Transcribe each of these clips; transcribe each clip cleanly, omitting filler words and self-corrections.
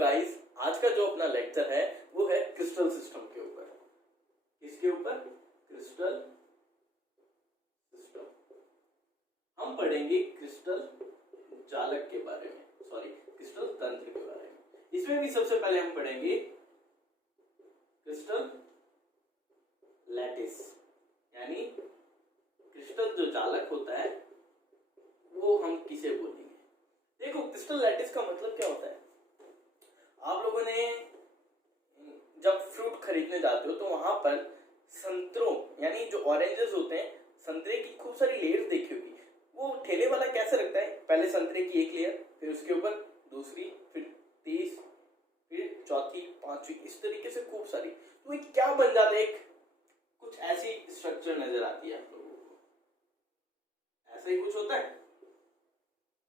Guys, आज का जो अपना लेक्चर है वो है क्रिस्टल सिस्टम के ऊपर। किसके ऊपर? Crystal system. हम पढ़ेंगे क्रिस्टल जालक के बारे में, क्रिस्टल तंत्र के बारे में। इसमें भी सबसे पहले हम पढ़ेंगे क्रिस्टल लैटिस, यानी क्रिस्टल जो जालक होता है वो हम किसे बोलेंगे। देखो, क्रिस्टल लैटिस का मतलब क्या होता है। आप लोगों ने जब फ्रूट खरीदने जाते हो तो वहां पर संतरों यानी जो ऑरेंजेस होते हैं, संतरे की खूब सारी लेयर देखी होगी। वो ठेले वाला कैसे रखता है, पहले संतरे की एक लेयर, फिर उसके ऊपर दूसरी, फिर तीस, फिर चौथी, पांचवी, इस तरीके से खूब सारी। तो एक क्या बन जाता है, एक कुछ ऐसी स्ट्रक्चर नजर आती है आप लोगों को। ऐसा ही कुछ होता है,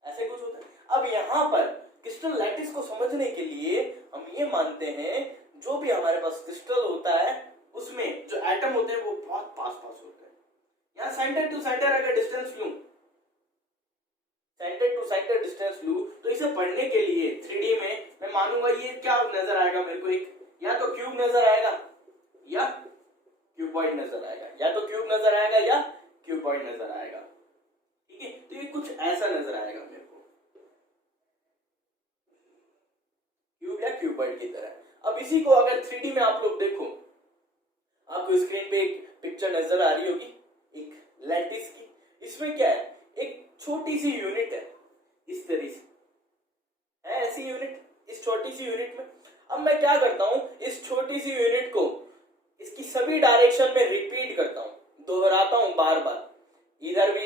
ऐसे कुछ होता है। अब यहाँ पर क्रिस्टल लैटिस को समझने के लिए हम ये मानते हैं जो भी हमारे पास क्रिस्टल होता है उसमें जो एटम होते हैं वो बहुत पास होते हैं। यहाँ सेंटर टू सेंटर अगर डिस्टेंस लूं, सेंटर टू सेंटर डिस्टेंस लूं तो इसे पढ़ने के लिए 3D में मैं मानूंगा ये क्या नजर आएगा मेरे को, एक या तो क्यूब नजर आएगा या क्यूबॉइड नजर आएगा, या तो क्यूब नजर आएगा या क्यूबॉइड नजर आएगा। ठीक है, तो ये कुछ ऐसा नजर आएगा मेरे को, क्यूब या क्यूबॉइड की तरह। अब इसी को अगर 3D में आप लोग देखो, आपको स्क्रीन पे एक पिक्चर नजर आ रही होगी एक लैटिस की। इसमें क्या है, एक छोटी सी यूनिट है, इस तरह से है ऐसी यूनिट, इस छोटी सी यूनिट में। अब मैं क्या करता हूं, इस छोटी सी यूनिट को इसकी सभी डायरेक्शन में रिपीट करता हूं, दोहराता हूं बार बार, इधर भी,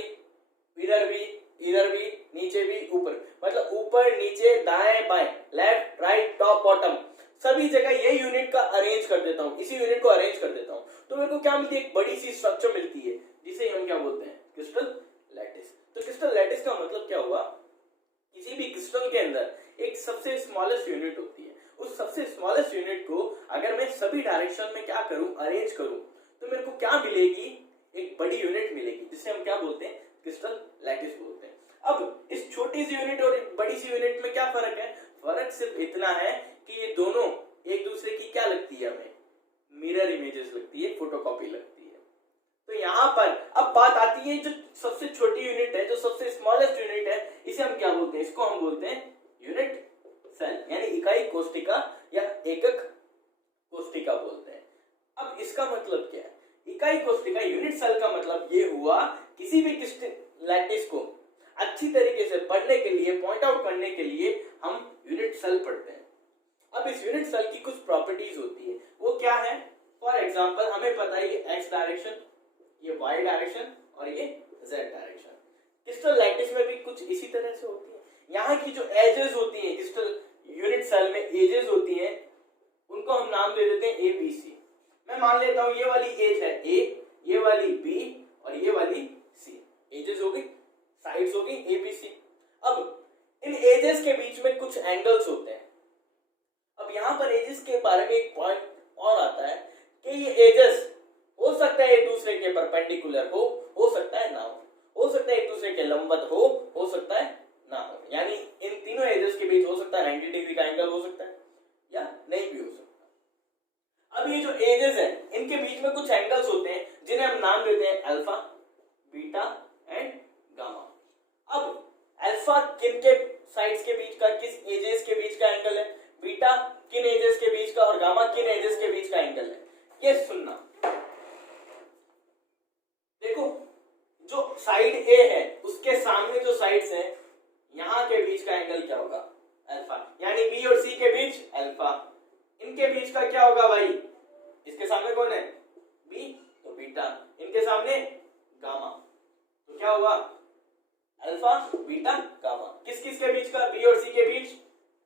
इधर भी, इधर भी, नीचे भी, ऊपर, मतलब ऊपर नीचे दाएं बाएं, लेफ्ट राइट टॉप बॉटम, सभी जगह ये यूनिट का अरेंज कर देता हूं, इसी यूनिट को अरेंज कर देता हूं। तो मेरे को क्या मिलती है, एक बड़ी सी स्ट्रक्चर मिलती है जिसे हम क्या बोलते हैं, क्रिस्टल लैटिस। तो क्रिस्टल लैटिस का मतलब क्या हुआ, किसी भी क्रिस्टल के अंदर एक सबसे स्मॉलेस्ट यूनिट होती है। उस सबसे स्मॉलेस्ट यूनिट को अगर मैं सभी डायरेक्शन में क्या करूं, अरेंज करूं, तो मेरे को क्या मिलेगी, एक बड़ी यूनिट मिलेगी जिसे हम क्या बोलते हैं, क्रिस्टल लैटिस बोलते हैं। अब इस छोटी सी यूनिट और बड़ी सी यूनिट में क्या फर्क है, फर्क सिर्फ इतना है कि ये दोनों एक दूसरे की क्या लगती है, हमें मिरर इमेजेस लगती है, फोटोकॉपी लगती है। तो यहाँ पर अब बात आती है जो सबसे छोटी यूनिट है, जो सबसे स्मॉलेस्ट यूनिट है, इसे हम क्या बोलते हैं, इसको हम बोलते हैं यूनिट सेल, यानी इकाई कोशिका या एकक कोशिका बोलते हैं। अब इसका मतलब क्या है, इकाई कोशिका यूनिट सेल का मतलब ये हुआ, किसी भी क्रिस्टल लैटिस को अच्छी तरीके से पढ़ने के लिए, पॉइंट आउट करने के लिए हम यूनिट सेल पढ़ते हैं। अब इस यूनिट सेल की कुछ प्रॉपर्टीज होती है, वो क्या है, फॉर एग्जांपल हमें पता है ये एक्स डायरेक्शन, ये वाई डायरेक्शन और ये जेड डायरेक्शन। क्रिस्टल लैटिस में भी कुछ इसी तरह से होती है। यहाँ की जो एजेस होती है, क्रिस्टल यूनिट सेल में एजेस होती हैं, उनको हम नाम दे देते हैं ए बी सी। मैं मान लेता हूं ये वाली एज है ए, ये वाली बी और ये वाली सी। एजेस हो गई, साइड्स हो गई ए बी सी। अब इन एजेस के बीच में कुछ एंगल्स होते हैं। अब यहाँ पर एजेस के बारे में एक पॉइंट और आता है कि ये एजेस हो सकता है एक दूसरे के परपेंडिकुलर हो सकता है ना हो सकता है एक दूसरे के लंबवत हो सकता है ना हो, यानी इन तीनों एजेस के बीच हो सकता है 90 डिग्री का एंगल हो सकता है या नहीं भी हो सकता। अब ये जो एजेस है इनके बीच में कुछ एंगल्स होते हैं जिन्हें हम नाम देते हैं अल्फा, बीटा एंड गामा। अब अल्फा किन के साइड्स के बीच का, किस एजेस के बीच का एंगल है, बीटा किन एजेस के बीच का और गामा किन एजेस के बीच का एंगल है, ये सुनना। देखो, जो साइड ए है उसके सामने जो साइड्स हैं, यहां के बीच का एंगल क्या होगा, अल्फा, यानी बी और सी के बीच अल्फा। इनके बीच का क्या होगा भाई, इसके सामने कौन है, बी, तो बीटा, इनके सामने गामा, तो क्या होगा, अल्फा बीटा गामा। किस किस के बीच का, बी और सी के बीच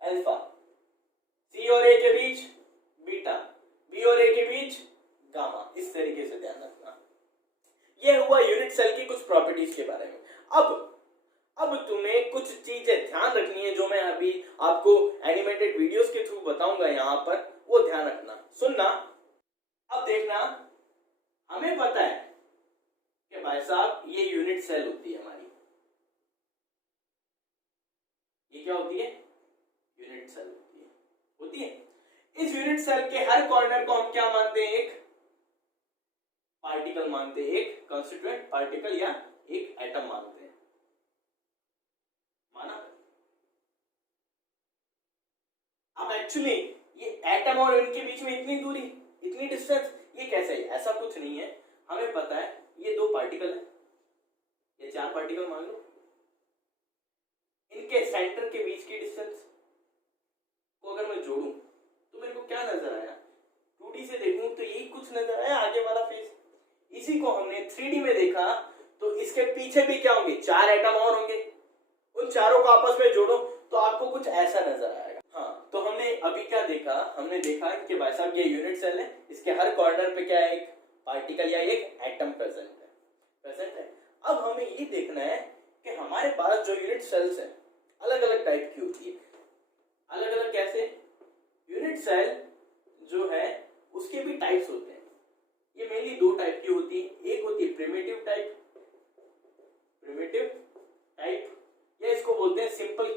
अल्फा, सी और ए के बीच बीटा, बी और ए के बीच गामा। इस तरीके से ध्यान रखना। ये हुआ यूनिट सेल की कुछ प्रॉपर्टीज के बारे में। अब तुम्हें कुछ चीजें ध्यान रखनी है जो मैं अभी आपको एनिमेटेड वीडियोस के थ्रू बताऊंगा, यहां पर वो ध्यान रखना, सुनना। अब देखना, हमें पता है कि भाई साहब ये यूनिट सेल होती है हमारी, ये क्या होती है, यूनिट सेल होती है। होती है। इस यूनिट सेल के हर कॉर्नर को हम क्या मानते हैं, एक पार्टिकल मानते हैं, एक कंस्टिट्यूएंट पार्टिकल या एक एटम मानते हैं। माना? अब एक्चुअली ये एटम और इनके बीच में इतनी दूरी, इतनी डिस्टेंस, ये कैसे है? ऐसा कुछ नहीं है। हमें पता है ये 2 पार्टिकल है, ये 4 पार्टिकल मान लो, इनके सेंटर के बीच की डिस्टेंस को अगर मैं जोड़ूं तो मेरे को क्या नजर आया? 2D से देखूं तो यही कुछ नजर आया, आगे वाला फेस। इसी को हमने 3D में देखा तो इसके पीछे भी क्या होंगे, 4 एटम और होंगे। उन चारों को आपस में जोड़ो तो आपको कुछ ऐसा नजर आएगा। हाँ, तो हमने अभी क्या देखा? हमने देखा कि भाई साहब ये यूनिट सेल है, इसके हर कॉर्नर पे क्या है, एक पार्टिकल या एक एटम प्रेजेंट है। अब हमें ये देखना है कि हमारे पास जो यूनिट सेल्स हैं अलग अलग टाइप की होती है। अलग अलग कैसे? यूनिट सेल जो है उसके भी टाइप्स होते हैं। ये मेनली 2 टाइप की होती है। एक होती है प्रिमिटिव टाइप या इसको बोलते हैं simple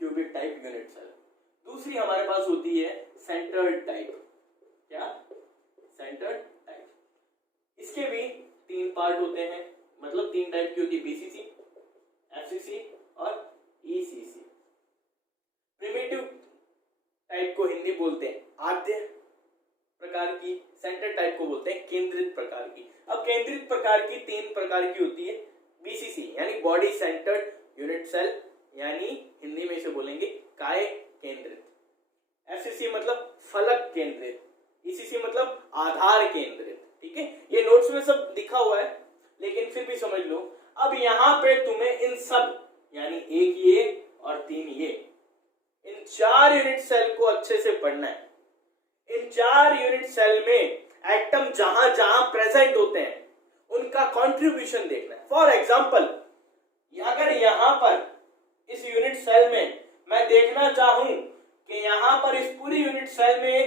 cubic type unit cell. दूसरी हमारे पास होती है सेंटर्ड टाइप। क्या? Centred type. इसके भी 3 पार्ट होते हैं, मतलब 3 टाइप की होती है, बीसीसी, एफसीसी और ईसीसी। प्रिमिटिव टाइप को हिंदी बोलते हैं आद्य प्रकार की, सेंटर टाइप को बोलते हैं केंद्रित प्रकार की। अब केंद्रित प्रकार की 3 प्रकार की होती है। बीसीसी यानी बॉडी सेंटर्ड यूनिट सेल, यानी हिंदी में इसे बोलेंगे काय केंद्रित। एफसीसी मतलब फलक केंद्रित, ईसीसी मतलब आधार केंद्रित। ठीक है, ये नोट्स में सब लिखा हुआ है लेकिन फिर भी समझ लो। अब यहां पे तुम्हें इन सब यानी 1 ये और 3 ये, इन 4 यूनिट सेल को अच्छे से पढ़ना है। इन 4 यूनिट सेल में एटम जहां जहां प्रेजेंट होते हैं उनका कंट्रीब्यूशन देखना है। फॉर एग्जांपल, अगर यहां पर इस यूनिट सेल में मैं देखना चाहूं कि यहां पर इस पूरी यूनिट सेल में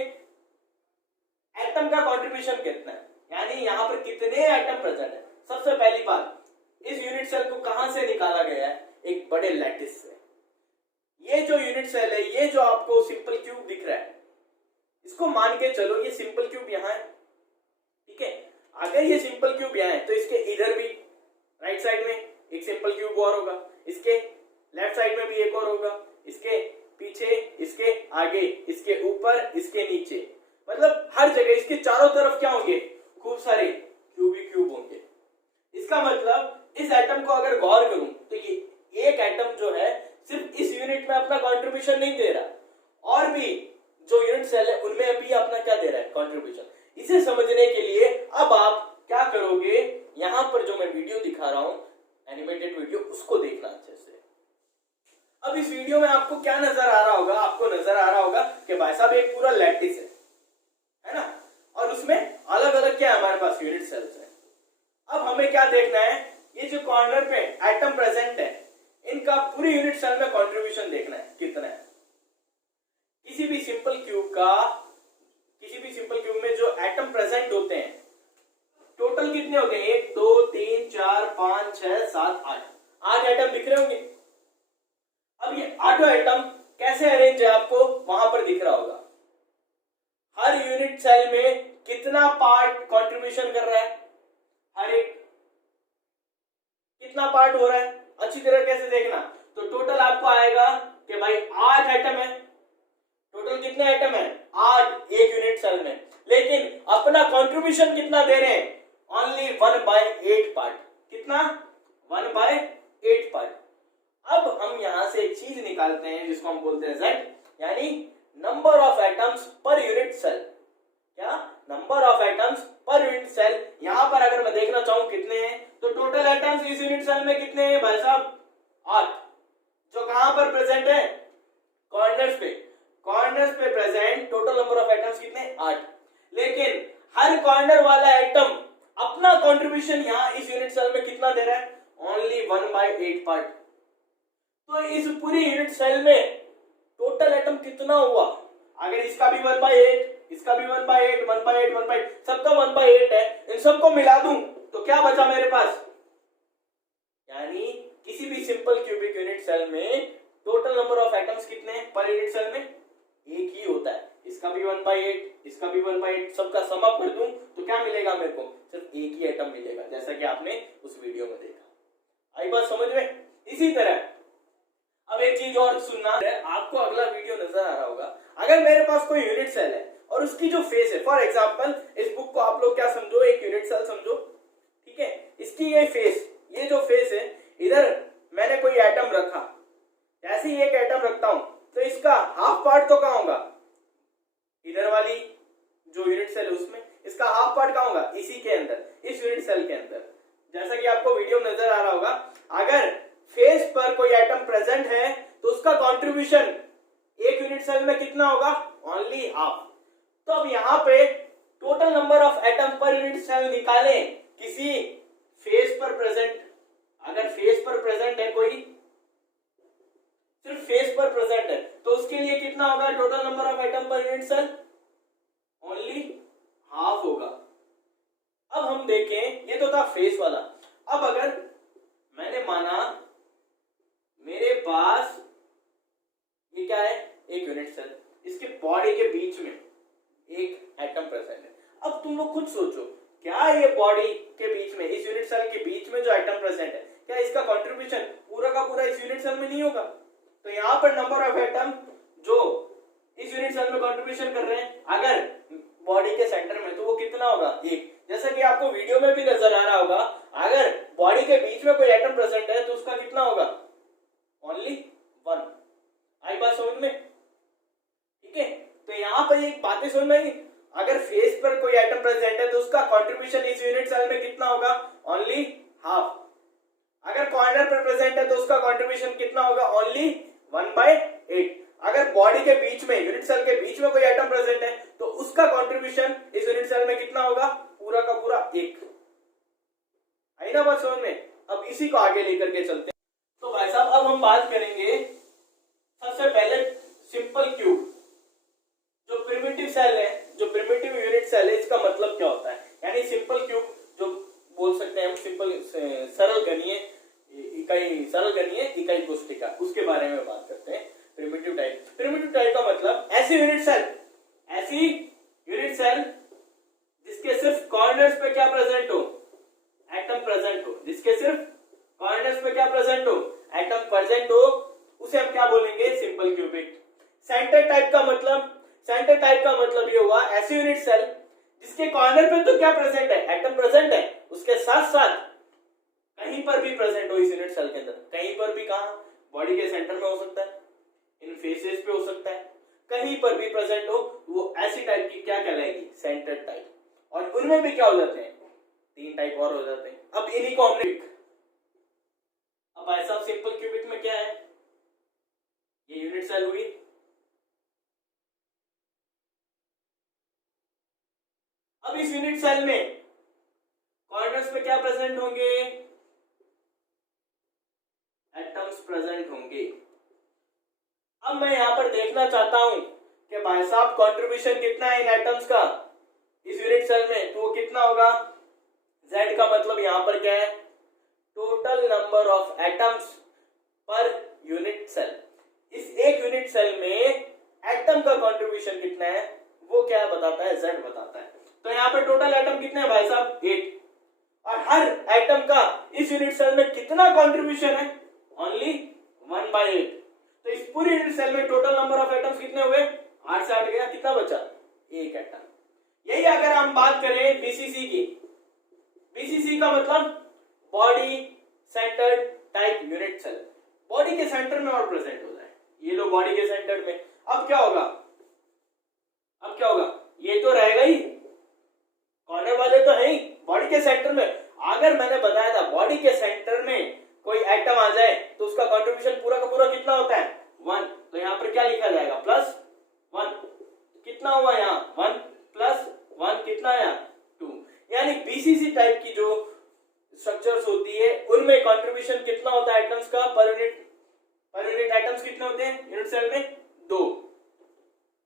एटम का कंट्रीब्यूशन कितना है, यानी यहां पर कितने एटम प्रेजेंट है। सबसे पहली बात, इस यूनिट सेल को कहां से निकाला गया है? एक बड़े लैटिस से। ये जो यूनिट सेल है, ये जो आपको सिंपल क्यूब दिख रहा है, इसको मान के चलो ये सिंपल क्यूब यहां है। ठीक है, अगर ये सिंपल क्यूब यहां है तो इसके इधर भी राइट साइड में एक सिंपल क्यूब और होगा, इसके लेफ्ट साइड में भी एक और होगा, इसके पीछे, इसके आगे, इसके ऊपर, इसके नीचे, मतलब हर जगह इसके चारों तरफ क्या होंगे? खूब सारे क्यूब ही क्यूब होंगे। इसका मतलब इस एटम को अगर गौर करूं तो ये एक एटम जो है सिर्फ इस यूनिट में अपना कंट्रीब्यूशन नहीं दे रहा, और भी जो यूनिट सेल है उनमें भी अपना क्या दे रहा है? कंट्रीब्यूशन। इसे समझने के लिए अब आप क्या करोगे, यहां पर जो मैं वीडियो दिखा रहा हूं, एनिमेटेड वीडियो, उसको देखना अच्छे से। अब इस वीडियो में आपको क्या नजर आ रहा होगा? आपको नजर आ रहा होगा कि भाई साहब एक पूरा लैटिस है ना, और उसमें अलग अलग क्या है हमारे पास? यूनिट सेल्स है। अब हमें क्या देखना है? ये जो कॉर्नर पे एटम प्रेजेंट है, इनका पूरी यूनिट सेल में कंट्रीब्यूशन देखना है, कितना है। किसी भी सिंपल क्यूब में जो एटम प्रेजेंट होते हैं, टोटल कितने होते हैं? 1 2 3 4 5 6 7 8 एटम दिख रहे होंगे। अब ये 8 एटम कैसे अरेंज है आपको वहां पर दिख रहा होगा। हर यूनिट सेल में कितना पार्ट कंट्रीब्यूशन कर रहा है? हर एक कितना पार्ट हो रहा है? अच्छी तरह कैसे देखना, तो टोटल आपको आएगा कि भाई 8 एटम है। टोटल कितने एटम है? 8 एक यूनिट सेल में, लेकिन अपना कंट्रीब्यूशन कितना दे रहे हैं? Only 1/8 part. कितना? 1/8 पार्ट। अब हम यहां से एक चीज निकालते हैं जिसको हम बोलते हैं Z, यानी number of atoms per unit cell. क्या? Number of atoms per unit cell. यहां पर अगर मैं देखना चाहूं कितने हैं, तो टोटल एटम्स इस यूनिट सेल में कितने हैं भाई साहब? 8। जो कहां पर प्रेजेंट है? कॉर्नर्स पे present total number of atoms कितने? 8। लेकिन हर कॉर्नर वाला एटम अपना कंट्रीब्यूशन यहां इस यूनिट सेल में कितना दे रहा है? Only 1/8 part. तो इस पूरी यूनिट सेल में टोटल एटम कितना हुआ? अगर इसका भी 1/8, इसका भी 1/8, 1/8, 1/8, सबका 1/8 है, इन सबको मिला दूं तो क्या बचा मेरे पास? यानी किसी भी सिंपल क्यूबिक यूनिट सेल में टोटल नंबर ऑफ एटम्स कितने हैं? पर यूनिट सेल में एक ही होता है, इसका भी 1/8, इसका भी 1/8, सबका सम अप कर दूं तो क्या मिलेगा मेरे को, सिर्फ एक ही एटम मिलेगा, जैसा कि आपने उस वीडियो में देखा। आई बात समझ में? इसी तरह अब एक चीज और सुनना है, आपको अगला वीडियो नजर आ रहा होगा, अगर मेरे पास कोई यूनिट सेल है और उसकी जो फेस है, फॉर एग्जांपल इस बुक को आप लोग क्या समझो, एक यूनिट सेल समझो, ठीक है, इसकी ये फेस, ये जो फेस है, इधर मैंने कोई एटम रखा, ऐसे ही एक एटम रखता हूं तो इसका हाफ पार्ट तो कहां होगा, इधर वाली जो यूनिट सेल है उसमें, इसका हाफ पार्ट कहां होगा, इसी के अंदर, इस यूनिट सेल के अंदर। जैसा कि आपको वीडियो में नजर आ रहा होगा, अगर फेस पर कोई एटम प्रेजेंट है तो उसका कंट्रीब्यूशन एक यूनिट सेल में कितना होगा, ओनली हाफ। तो अब यहां पे total number of atom per unit cell निकालें किसी फेस पर प्रेजेंट, अगर फेस पर प्रेजेंट है कोई, सिर्फ फेस पर प्रेजेंट है, तो उसके लिए कितना होगा total number of atom per unit cell, only half होगा। अब हम देखें, ये तो था फेस वाला। अब अगर मैंने माना मेरे पास ये क्या है, एक यूनिट सेल, इसके बॉडी के बीच में एक एटम प्रेजेंट है। अब तुम लोग खुद सोचो, क्या ये बॉडी के बीच में, इस यूनिट सेल के बीच में जो एटम प्रेजेंट है, क्या इसका कंट्रीब्यूशन पूरा का पूरा इस यूनिट सेल में नहीं होगा? तो यहां पर नंबर ऑफ एटम जो इस यूनिट सेल में कंट्रीब्यूशन कर रहे हैं अगर बॉडी के सेंटर में, तो वो कितना होगा, एक। जैसा कि आपको वीडियो में भी नजर आ रहा होगा, अगर बॉडी के बीच में कोई एटम प्रेजेंट है तो उसका कितना होगा, ओनली 1। आई बात समझ में? ठीक है, तो यहां पर एक बातें समझ में आई, अगर फेस पर कोई एटम प्रेजेंट है तो उसका कंट्रीब्यूशन इस यूनिट सेल में कितना होगा, ओनली हाफ। अगर कॉर्नर पर प्रेजेंट है तो उसका कंट्रीब्यूशन कितना होगा, ओनली 1/8। अगर बॉडी के बीच में, यूनिट सेल के बीच में कोई एटम प्रेजेंट है तो उसका कंट्रीब्यूशन इस यूनिट सेल में कितना होगा, पूरा का पूरा 1। आई ना बात समझ में? अब इसी को आगे लेकर के चलते हैं। तो भाई साहब अब हम बात करेंगे सबसे पहले सिंपल क्यूब। जो प्रिमिटिव सेल है, जो प्रिमिटिव यूनिट सेल है, इसका मतलब क्या होता है, यानी सिंपल क्यूब जो बोल सकते हैं हम, सिंपल सरल गणीय इकाई, सरल गणीय इकाई कोष्ठिका, उसके बारे में बात करते हैं। प्रिमिटिव टाइप, प्रिमिटिव टाइप का मतलब ऐसी यूनिट सेल जिसके सिर्फ कॉर्नर्स पे क्या प्रेजेंट हो, एटम प्रेजेंट हो, जिसके सिर्फ कॉर्नर्स पे क्या प्रेजेंट हो, एटम प्रेजेंट हो, उसे हम क्या बोलेंगे, सिंपल क्यूबिक। सेंटर टाइप का मतलब ये हुआ ऐसी यूनिट सेल जिसके कॉर्नर पे तो क्या प्रेजेंट है, एटम प्रेजेंट है, उसके साथ साथ कहीं पर भी प्रेजेंट हो इस यूनिट सेल के अंदर, कहीं पर भी, कहां, बॉडी के सेंटर में हो सकता है, इन फेसेस पे हो सकता है, कहीं पर भी प्रेजेंट हो, वो ऐसी टाइप की क्या कहलाएगी, सेंटर टाइप। और उनमें भी क्या हो जाते हैं, 3 टाइप और हो जाते हैं। अब इन्हीं को हमने, अब भाई साहब सिंपल क्यूबिक में क्या है, ये यूनिट सेल हुई, अब इस यूनिट सेल में कॉर्नर्स पे क्या प्रेजेंट होंगे, एटम्स प्रेजेंट होंगे। अब मैं यहां पर देखना चाहता हूं कि भाई साहब कंट्रीब्यूशन कितना है इन एटम्स का इस यूनिट सेल में, तो वो कितना होगा, Z का मतलब यहां पर क्या है, total number of atoms per unit cell. इस एक यूनिट सेल में एटम का कंट्रीब्यूशन कितना है वो क्या बताता है, Z बताता है। तो यहाँ पे टोटल एटम कितने हैं भाई साहब, 8, और हर एटम का इस यूनिट सेल में कितना कंट्रीब्यूशन है, ओनली 1/8। तो इस पूरी यूनिट सेल में टोटल नंबर ऑफ एटम्स कितने हुए, 8 से 8 गया, कितना बचा, 1 एटम। यही अगर हम बात करें बीसीसी की, बीसीसी का मतलब body centred type unit cell, बॉडी के सेंटर में और प्रेजेंट हो जाए, ये लो बॉडी के सेंटर में। अब क्या होगा, ये तो रहेगा ही, कॉर्नर वाले तो है ही बॉडी के सेंटर में। अगर मैंने बताया था बॉडी के सेंटर में कोई एटम आ जाए तो उसका कंट्रीब्यूशन पूरा का पूरा कितना होता है, 1। तो यहाँ पर क्या लिखा जाएगा, +1। कितना हुआ यहाँ, 1 + 1 कितना आया, 2। यानी बीसीसी टाइप की जो स्ट्रक्चर्स होती है उनमें कंट्रीब्यूशन कितना होता है एटम्स का, पर यूनिट एटम्स कितने होते हैं यूनिट सेल में, 2।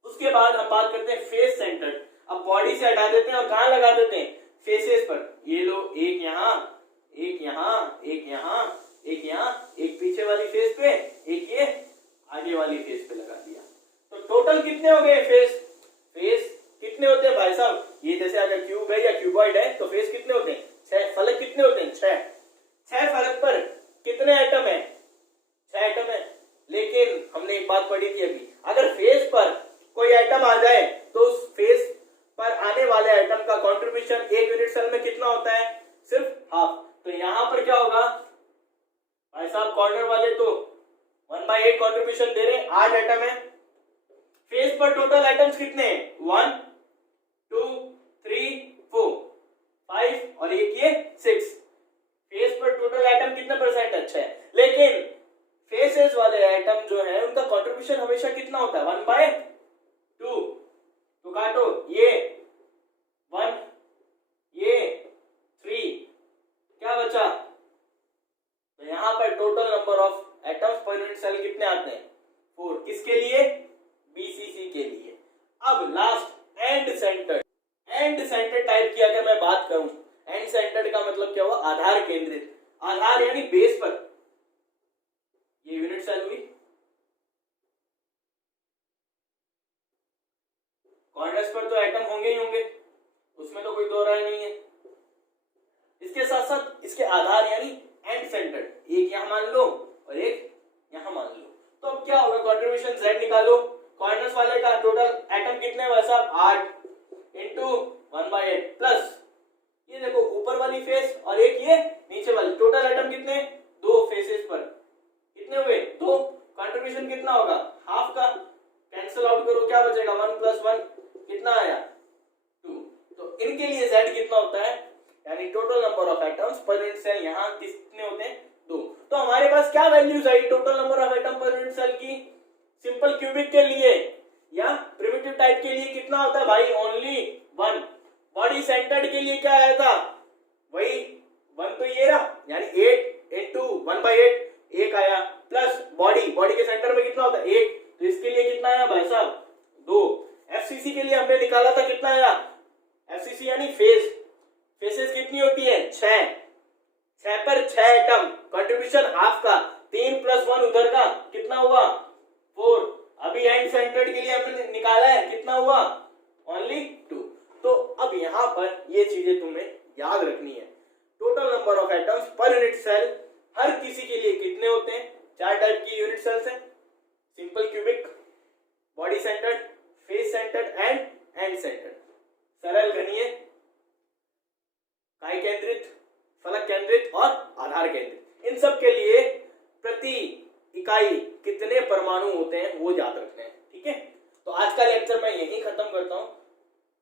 उसके बाद हम बात करते हैं फेस सेंटर्ड। अब बॉडी से हटा देते हैं और कहां लगा देते हैं, फेसेस पर। ये लो, एक यहां, एक यहां, एक यहां, एक यहां, एक पीछे वाली फेस पे, एक ये आगे वाली फेस पे लगा दिया। कितने हो गए फेस? फेस कितने होते हैं भाई साहब? ये जैसे अगर क्यूब है या क्यूबॉइड है तो फेस कितने होते हैं? 6। फलक कितने होते हैं? 6 फलक पर कितने एटम है? 6 एटम है। लेकिन हमने एक बात पढ़ी थी अभी, अगर फेस पर कोई एटम आ जाए तो उस फेस पर आने वाले एटम का कंट्रीब्यूशन एक यूनिट सेल में कितना होता है? सिर्फ हाफ। तो यहां पर क्या होगा भाई साहब? कॉर्नर वाले तो 1/8 कंट्रीब्यूशन दे रहे हैं, 8 एटम है। फेस पर टोटल एटम्स कितने हैं? 1 2 3 4 5 और एक ये 6। फेस पर टोटल एटम कितने परसेंट? अच्छा है। लेकिन फेसेस वाले एटम जो है उनका कंट्रीब्यूशन हमेशा कितना होता है? 1/2। तो काटो, ये 1 ये 3, क्या बचा? तो यहां पर total number of atoms per unit cell कितने आते हैं? 4। किसके लिए? बीसीसी के लिए। अब last and centred. And centred type की अगर मैं बात करूं, एंड सेंटर्ड का मतलब क्या हुआ? आधार केंद्रित। आधार यानी बेस पर। ये यूनिट सेल हुई, कॉर्नर्स पर तो एटम होंगे ही होंगे, उसमें तो कोई दो राय नहीं है। इसके साथ साथ इसके आधार यानी एंड सेंटर्ड, एक यहां मान लो और एक यहां मान लो। तो अब क्या होगा? कंट्रीब्यूशन z निकालो। कॉर्नर्स वाले का टोटल एटम कितने भाई साहब? 8 इंटू 1/8 प्लस ये देखो ऊपर वाली फेस और एक ये नीचे वाली, टोटल एटम कितने? 2 फेसेस पर कितने हुए? 2। कंट्रीब्यूशन कितना होगा? हाफ का। कैंसिल आउट करो, क्या बचेगा? 1 + 1 कितना आया? 2। तो इनके लिए z कितना होता है? यानी total number of atoms per unit cell यहां कितने होते हैं? 2। तो हमारे पास क्या वैल्यूज आई total number of atom per unit cell की? सिंपल क्यूबिक के लिए या प्रिमिटिव टाइप के लिए कितना होता है भाई? ओनली 1। बॉडी सेंटर्ड के लिए क्या आया था? वही 1 तो ये रहा, यानी 8 इंटू 1/8 1 आया, प्लस बॉडी के सेंटर में कितना होता है? 1। तो इसके लिए कितना आया भाई साहब? 2। एफसीसी के लिए हमने निकाला था, कितना आया? एफसीसी यानी फेस। फेसेस कितनी होती है? 6 पर 6 एटम, कंट्रीब्यूशन हाफ का। 3 + 1 उधर का कितना हुआ? 4। अभी एंड सेंटर्ड के लिए हमने निकाला है, कितना हुआ? ओनली 2। तो अब यहां पर ये चीजें तुम्हें याद रखनी है। Total number of atoms per unit cell हर किसी के लिए कितने होते हैं? 4 टाइप की यूनिट सेल्स हैं, simple cubic, body centred, face centred and end centred. सरल गणीय, काय केंद्रित, फलक केंद्रित और आधार केंद्रित। इन सब के लिए प्रति इकाई कितने परमाणु होते हैं वो याद रखना है। ठीक है, तो आज का लेक्चर मैं यहीं खत्म करता हूं।